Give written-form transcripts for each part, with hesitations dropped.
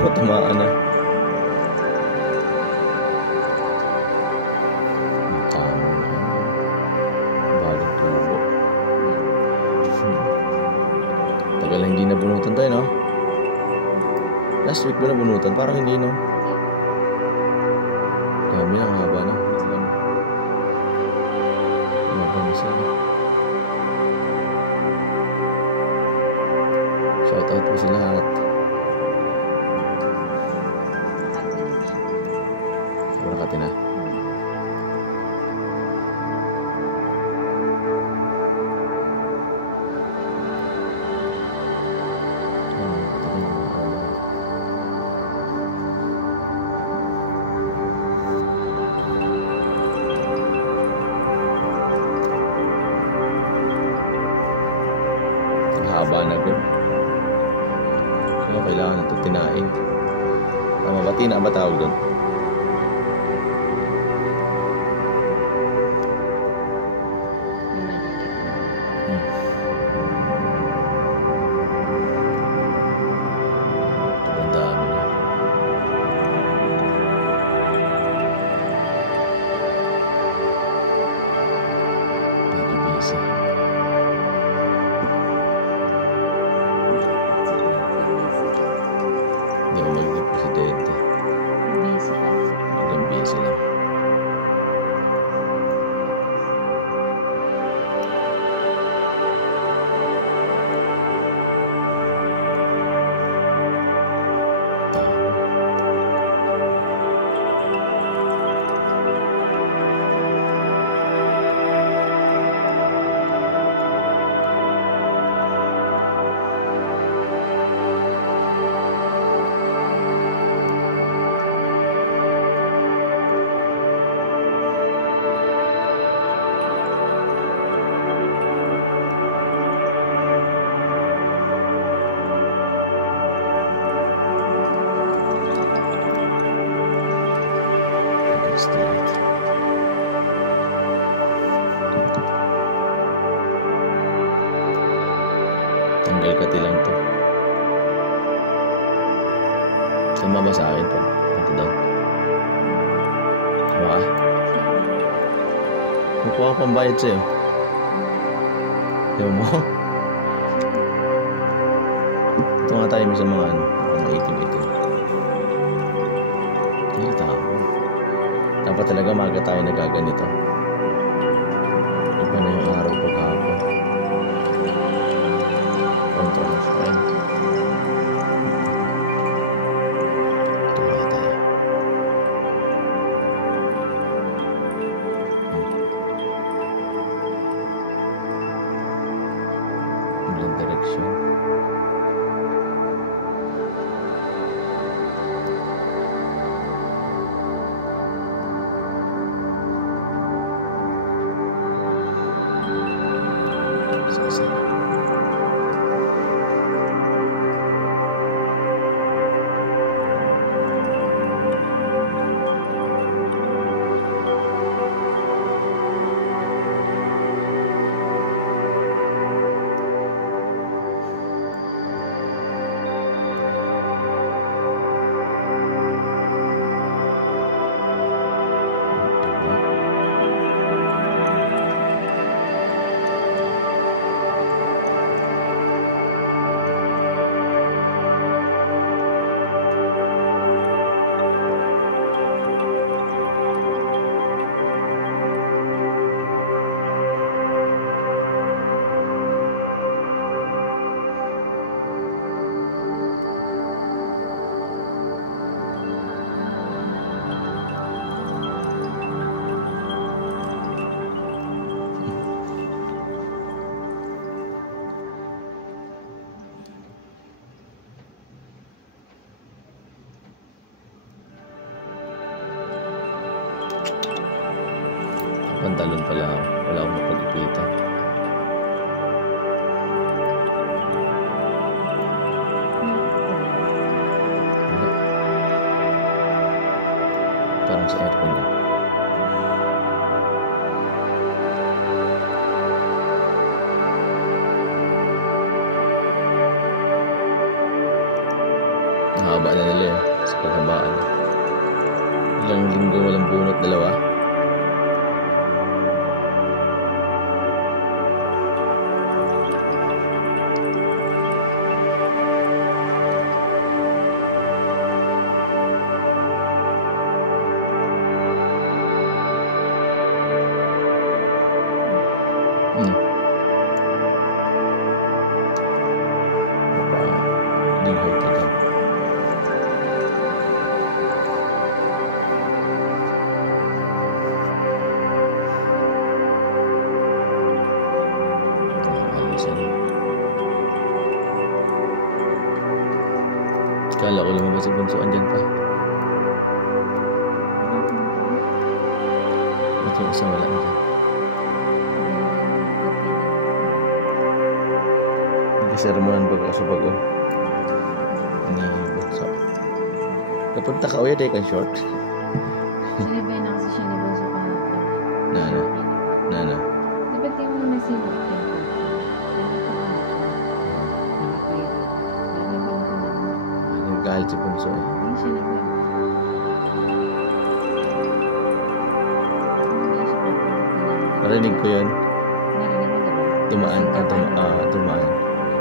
Ako tamaan na. Baling tubo. Tagal na hindi nabunutan tayo, no? Last week ba nabunutan? Parang hindi, no? Dami na, haba na. Mabangsa. Shoutout po sa lahat. Wala ka tina. Haba na ko. So, kailangan ito tinain. Tama ba? Tina ba tawag doon? Ang dami na. Very busy. Hindi ako magiging presidente. Hanggang busy lang. Straight. Tanggal kati lang to. Sumama sa akin pag punta doon. Sama ka? Kukuha ko pambayad sa'yo. Ayaw mo? Ito nga tayo sa mga itim-itim. Hindi tao. Dapat talaga maga tayo nagaganito. Iba na yung araw paghapon. Kontra na friend. Ito nga tayo. Ilang direksyon. Pantalon pala ako. Wala akong mapag-ipitan. Parang sa aircon lang. Haba na nila eh. sa paghabaan. Ilang linggo walang bunot, 2. Linghoy ka dyan. Kala ko lumabas si Bunso, andyan pa. Ba't yung isa wala na dyan? Nagkasermonan bago ako sa bago. Ni Bunso. Kapunta ka uya dahil kang short. Sinabay na kasi siya ni Bunso kahapon. Nana. Dapat yung mga nasilip ka. Nagagalit si Bunso eh. Hindi siya nagagalit. Narinig ko yun. Narinig mo diba? Tumaan.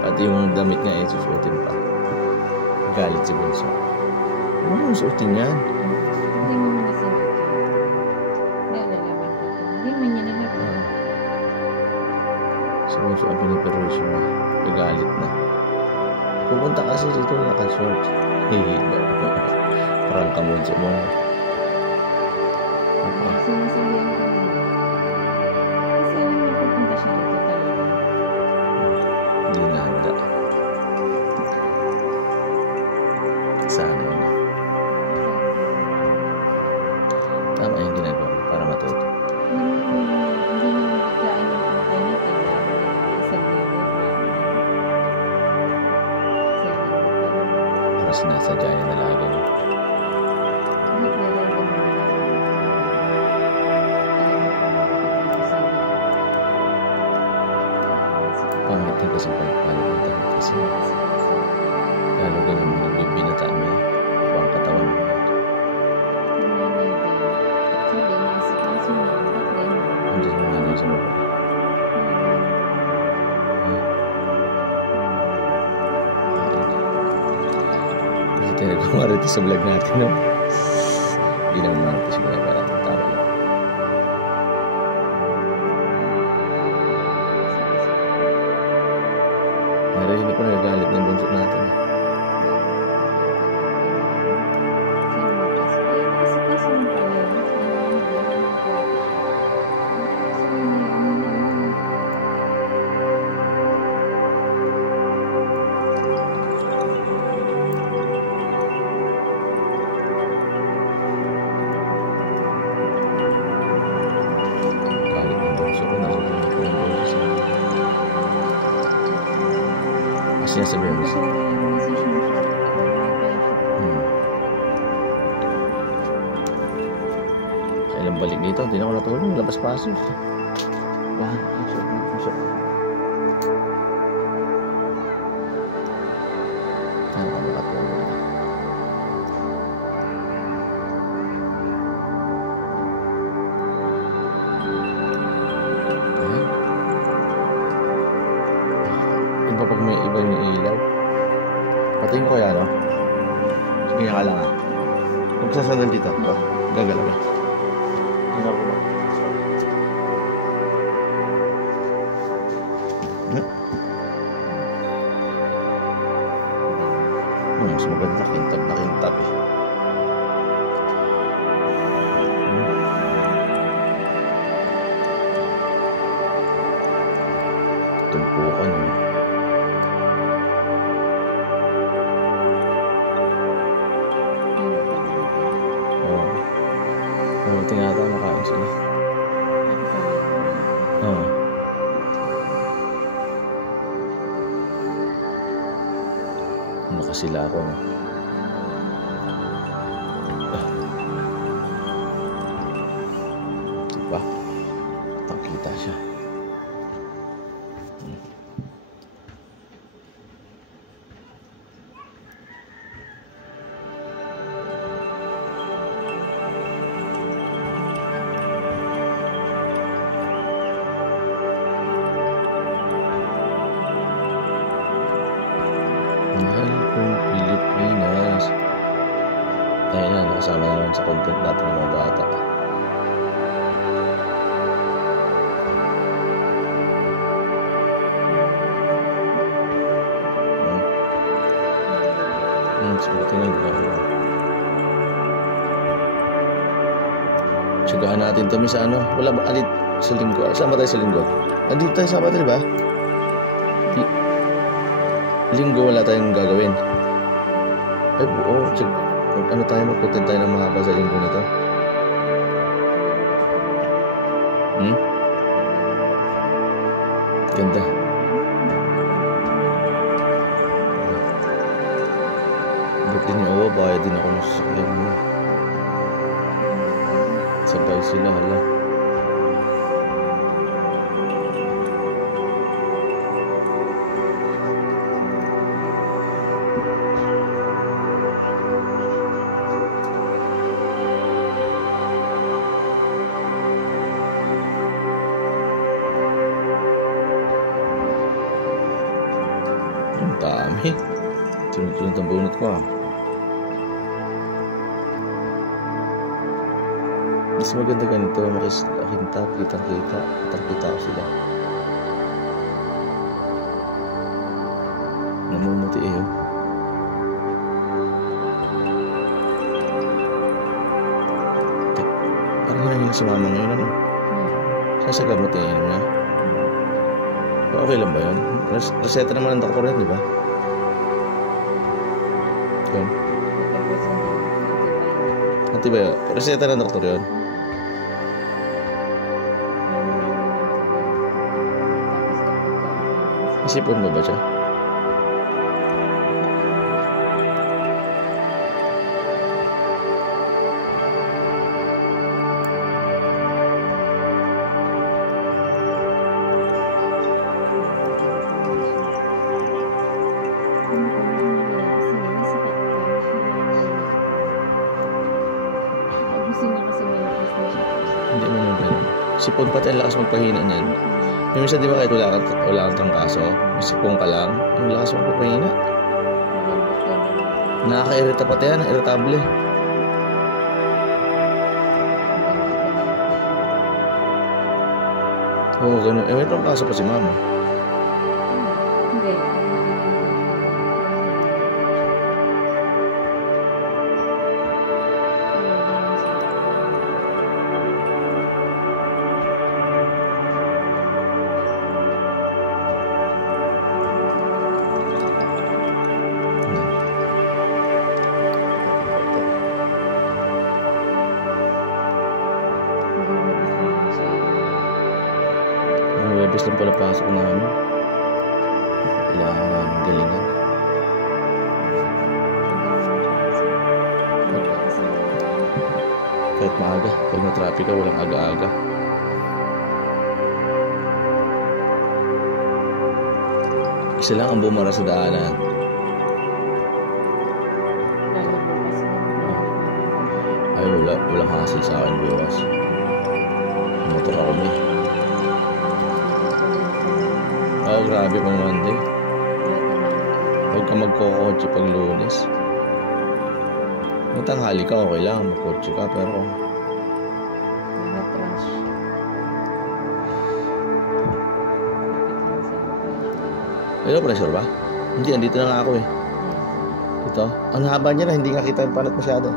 Pati yung damit nga eh, susuotin pa. Galit si Bunso. Ano yung suotin yan? Hindi mo nasilip ka. Nalalaman ko. Hindi man niya nalalaman. Si Bunso ang piniperwisyon na. Nagalit na. Pupunta kasi dito naka-short. Parang kamunso mo. Sinasabihan ko na. Kasi alam mo pupunta siya dito talaga. Hindi na handa. Sana yun. Tama yung ginagawa mo para matuto. Hindi naman biglaan yung pagkanitin. Isang linggo pa. Para sinasadya niya nalaga niya. Kahit nararamdaman mo na Pangit na kasi pagpalimutan mo kasi. Lalo ganun nagbibinata mo eh. Ang katawan mo. Hindi mo nanay sa baba. Hindi tayo nagkumarito sa vlog natin, no? Hindi naman natin siya para itong tama lang. Narinig ko nagagalit ng Bunso natin. Galit ng Bunso ko, nasusunod ko ng Bunso. Kasi nasabihan mo siya. Kailan balik dito, hindi na ako natulog, labas-pasok. Masok. Ano ka makatulog? Ayan. Iba pag may iba yung ilaw. Patayin ko kaya, no? Sige ka lang, ha? Huwag sasandal dito. Gagalaw na. Hindi na ako ba? Mas maganda kintab na kintab eh. Tumpukan eh. Tingata makain sila. Oo. Nakasila ako, no? Diba? Nakita siya. naman sa content natin ng mga bata. Sagutin nga nila. Tsagaan natin ito sa ano. Wala ba? Alit sa linggo. Saan ba tayo sa linggo? Andito tayo sa Sabat, ba? Linggo wala tayong gagawin. Ay buo. Ano tayo, magkutin tayo ng mahaba sa linggo nito. Ganda. Buti ni Awa, bayad din ako ng sasakyan mo. Sabay sila, hala. Ang dami. Sunod-sunod ang bunot ko ah. Mas maganda ganito, makisakita, kitang-kita ko sila. Namumuti eh. Parang yun yung sumama ngayon, ano? Sa gamot eh, yun niya. Okay lang ba yun? Reseta naman ng doktor yan, di ba? Yun. Antibiotic. Reseta ng doktor yun. Isipon mo ba siya? Hindi mo nang gano'n. Sipon pati ang lakas magpahina niyan. Yung isa di ba kahit wala kang trangkaso, sipon ka lang, ang lakas magpapahina. Nakaka-irita pati yan, irritable. Oo, gano'n. May trangkaso pa si mama. Hindi. Webes lang pala pasok namin. Kailangan namin galingan. Kahit maaga, pag na-traffic ka, walang aga-aga. Isa lang ang bumara sa daanan. Ay, walang hassle sa akin bukas. Motor ako may. Oh, grabe pang Monday. Huwag ka magkokotse pag Lunes. Matanghali ka, okay lang. Magkotse ka, pero hello, pressure ba? Hindi, andito na nga ako eh. Ito. Ang haba niya na, hindi nga kita yung panat masyado.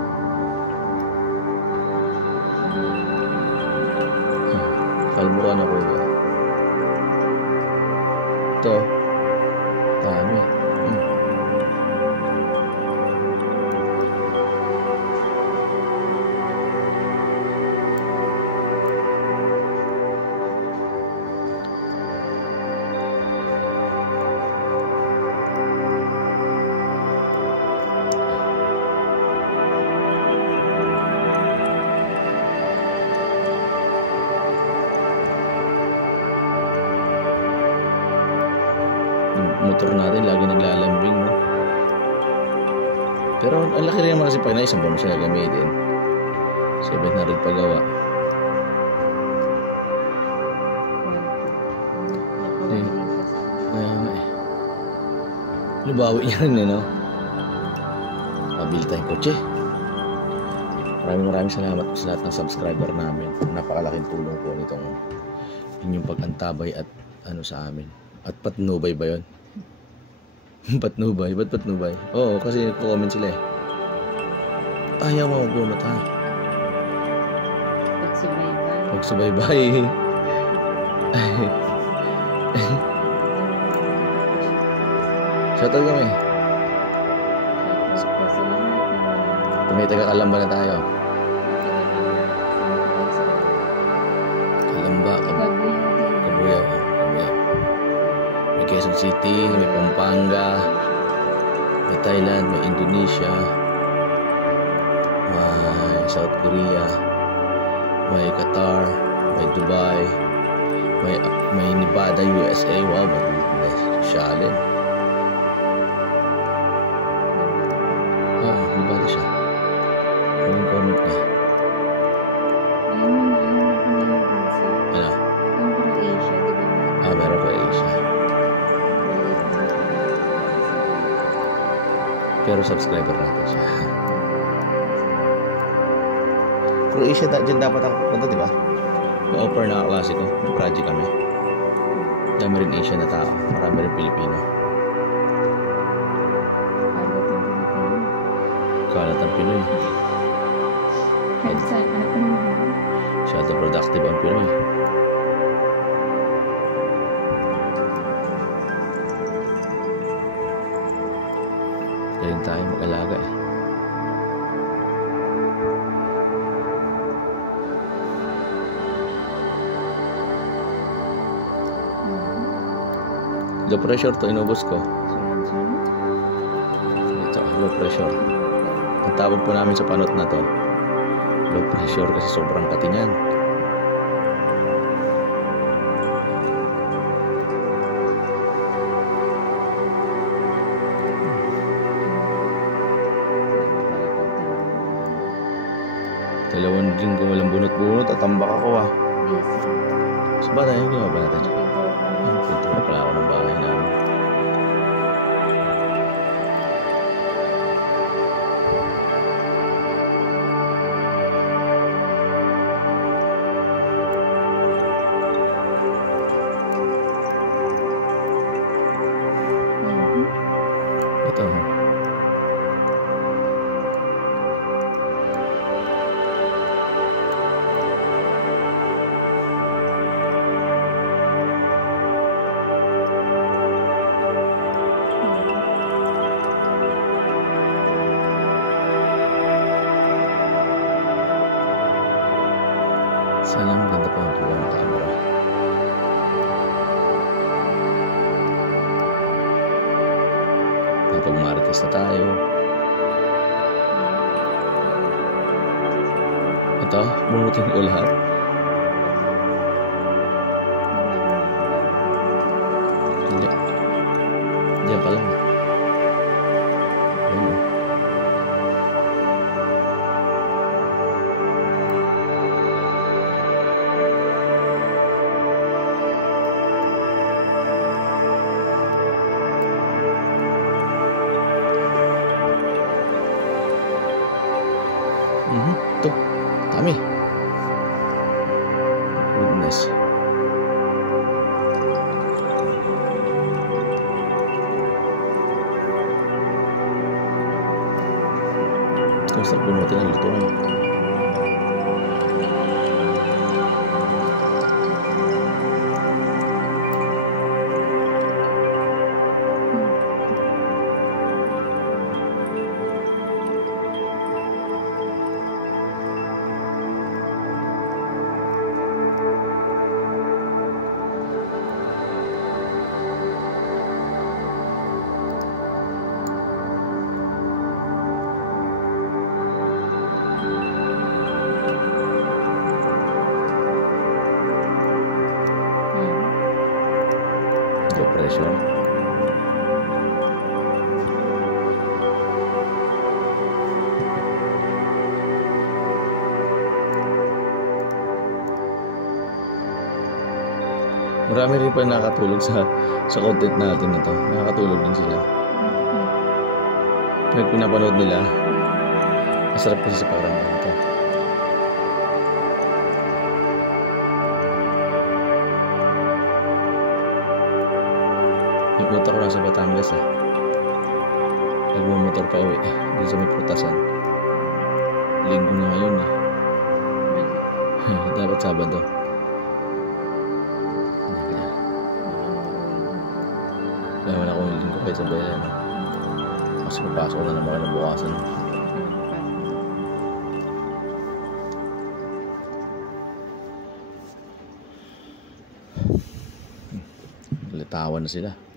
Kalmuran ako eh. Ito. Dami. Motor natin lagi naglalambing, no? Pero ang laki rin naman kasi pag naisang buwan mo siya gagamitin. 700 pagawa. Lubawi niya rin eh, no? Pabili tayong kotse. Maraming salamat po sa lahat ng subscriber namin. Napakalaking tulong po nitong inyong pag-antabay at ano sa amin. At patnubay ba yun? Patnubay? Ba't patnubay? Oo, kasi nagko-comment sila eh. Ayaw mo magbunot ha? Pagsubaybay. Pagsubaybay. Shoutout kami. Shoutout po sa lahat ng mga Kung may taga-Kalamba na tayo. Kalamba, Kabuyaw. May Quezon City, may Pampanga, may Thailand, may Indonesia, may South Korea, may Qatar, may Dubai, may Nevada, USA. Wow, maganda. Sosyalin. Nevada siya. Anong comment niya? Ano? Meron pa Asia. Pero subscriber natin siya. Croatia, dyan dapat ako pupunta, di ba? May offer na klase ko. May project kami. Dami rin Asia na tao. Marami rin Pilipino. Kalat ang Pinoy. Masyado productive ang Pinoy. Galing tayo mag-alaga eh. Low pressure to, inubos ko. Ito, low pressure. Ang tawag po namin sa panot na to, low pressure kasi sobrang katingan. Dalawang linggo walang bunot-bunot at tambak ako ah. So ba tayo ginawa ba natin? Pinto na pala ako ng bahay namin. Ito. Sana maganda pa yung kuha ng camera. Napag-marites na tayo. Ito, bunutin ko lahat. Hindi. Diyan pa lang. Ayun. Ito, dami. Goodness. Basta bunutin ang lutuan. Low pressure. Marami rin pa nakakatulog sa content natin na to. Nakakatulog din sila. Pag pinapanood nila, masarap kasi sa pakiramdam to. Punta ko lang sa Batangas nagmumotor pa uwi dito sa may Prutasan. Linggo na ngayon dapat Sabado. Laman ako yung linggo kayo sa bayan kasi papasok na naman kayo bukasan. Litawan na sila.